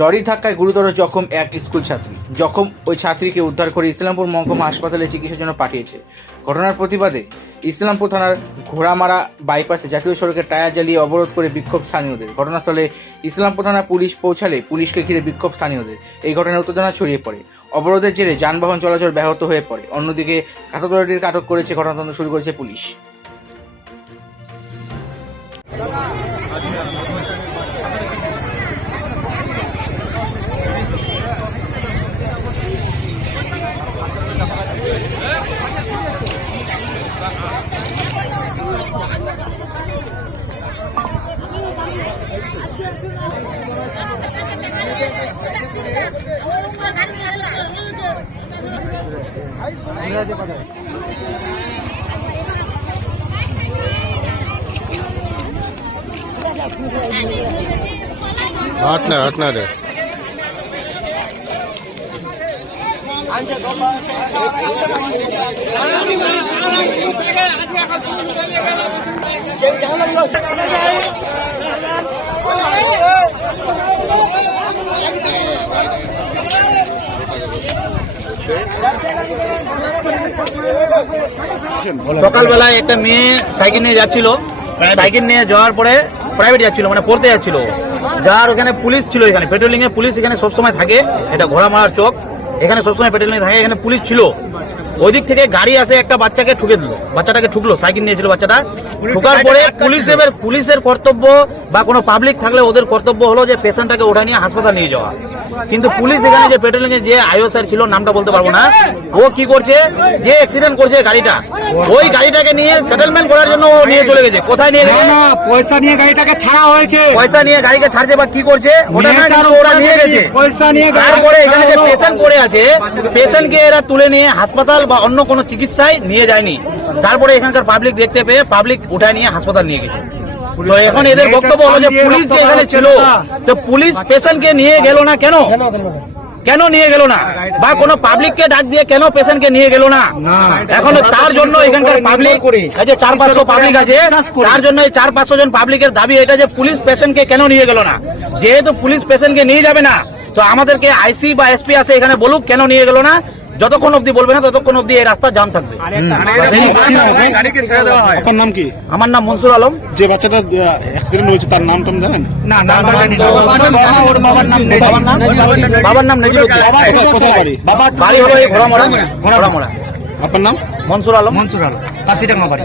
Lorry ধাক্কায় গুরুতর জখম এক স্কুল ছাত্রী। জখম ওই ছাত্রীকে উদ্ধার করে ইসলামপুর মহকুমা হাসপাতালে চিকিৎসার জন্য পাঠিয়েছে। ঘটনার প্রতিবাদে ইসলামপুর থানার ঘোড়ামারা বাইপাসে জাতীয় সড়কের টায়ার জ্বালিয়ে অবরোধ করে বিক্ষোভ স্থানীয়দের। ঘটনাস্থলে ইসলামপুর থানা পুলিশ পৌঁছালে পুলিশকে ঘিরে বিক্ষোভ স্থানীয়দের। এই ঘটনায় উত্তেজনা ছড়িয়ে পড়ে। অবরোধের জেরে যানবাহন চলাচল ব্যাহত হয়ে পড়ে। অন্যদিকে ঘাতকটির আটক করেছে ঘটনা তদন্ত শুরু করেছে পুলিশ। हटना हटना रे সকালবেলায় একটা মেয়ে সাইকেল নিয়ে যাচ্ছিল। সাইকেল নিয়ে যাওয়ার পরে প্রাইভেট যাচ্ছিল মানে পড়তে যাচ্ছিল। যার ওখানে পুলিশ ছিল এখানে পেট্রোলিং এ পুলিশ এখানে সবসময় থাকে এটা ঘোড়া মারার চোক। এখানে সবসময় পেট্রোলিং থাকে এখানে পুলিশ ছিল। ওই দিক থেকে গাড়ি আসে একটা বাচ্চাকে ঠুকে দিল বাচ্চাটাকে ঠুকলো সাইকেল নিয়েছিল বাচ্চাটা। ঠুকার পরে পুলিশের পুলিশের কর্তব্য বা কোনো পাবলিক থাকলে ওদের কর্তব্য হলো যে পেশেন্টটাকে ওঠা নিয়ে হাসপাতাল নিয়ে যাওয়া। কিন্তু পুলিশ এখানে যে পেট্রোলিং এর যে আইও স্যার ছিল নামটা বলতে পারব না। ও কি করছে? যে অ্যাক্সিডেন্ট করছে গাড়িটা ওই গাড়িটাকে নিয়ে সেটেলমেন্ট করার জন্য ও নিয়ে চলে গেছে। কোথায় নিয়ে গেছে? পয়সা নিয়ে গাড়িটাকে ছাড়া হয়েছে। পয়সা নিয়ে গাড়িকে ছাড়ছে বা কি করছে? ওটা না কিন্তু ওরা নিয়ে গেছে। পয়সা নিয়ে গাড়ি- তারপরে এখানে যে পেশেন্ট পড়ে আছে পেশেন্টকে এরা তুলে নিয়ে হাসপাতাল বা অন্য কোনো চিকিৎসায় নিয়ে যায়নি। তারপরে এখানকার পাবলিক দেখতে পেয়ে পাবলিক উঠায় নিয়ে হাসপাতাল নিয়ে গেছে। তো এখন এদের বক্তব্য হলো যে পুলিশ যে এখানে ছিল তো পুলিশ পেশেন্টকে নিয়ে গেল না কেন? কেন নিয়ে গেল না? বা কোনো পাবলিককে ডাক দিয়ে কেন পেশেন্টকে নিয়ে গেল না? এখন তার জন্য এখানকার পাবলিক যে চার পাঁচশো পাবলিক আছে তার জন্য এই চার পাঁচশো জন পাবলিকের দাবি এটা যে পুলিশ পেশেন্টকে কেন নিয়ে গেল না? যেহেতু পুলিশ পেশেন্টকে নিয়ে যাবে না তো আমাদেরকে আইসি বা এসপি আছে এখানে বলুক কেন নিয়ে গেল না? যতক্ষণ অব্দি বলবে না ততক্ষণ অব্দি এই রাস্তা জাম থাকবে। আপনার নাম কি? আমার নাম মনসুর আলম। যে বাচ্চাটা অ্যাক্সিডেন্ট হয়েছে তার নাম টাম জানেন? না বাবার নাম নেই। বাবার নাম বাড়ি? বাড়ি হলো এই ঘোড়ামোড়া। ঘোড়ামোড়া। আপনার নাম? মনসুর আলম। মনসুর আলম। কাশিডাঙ্গা বাড়ি।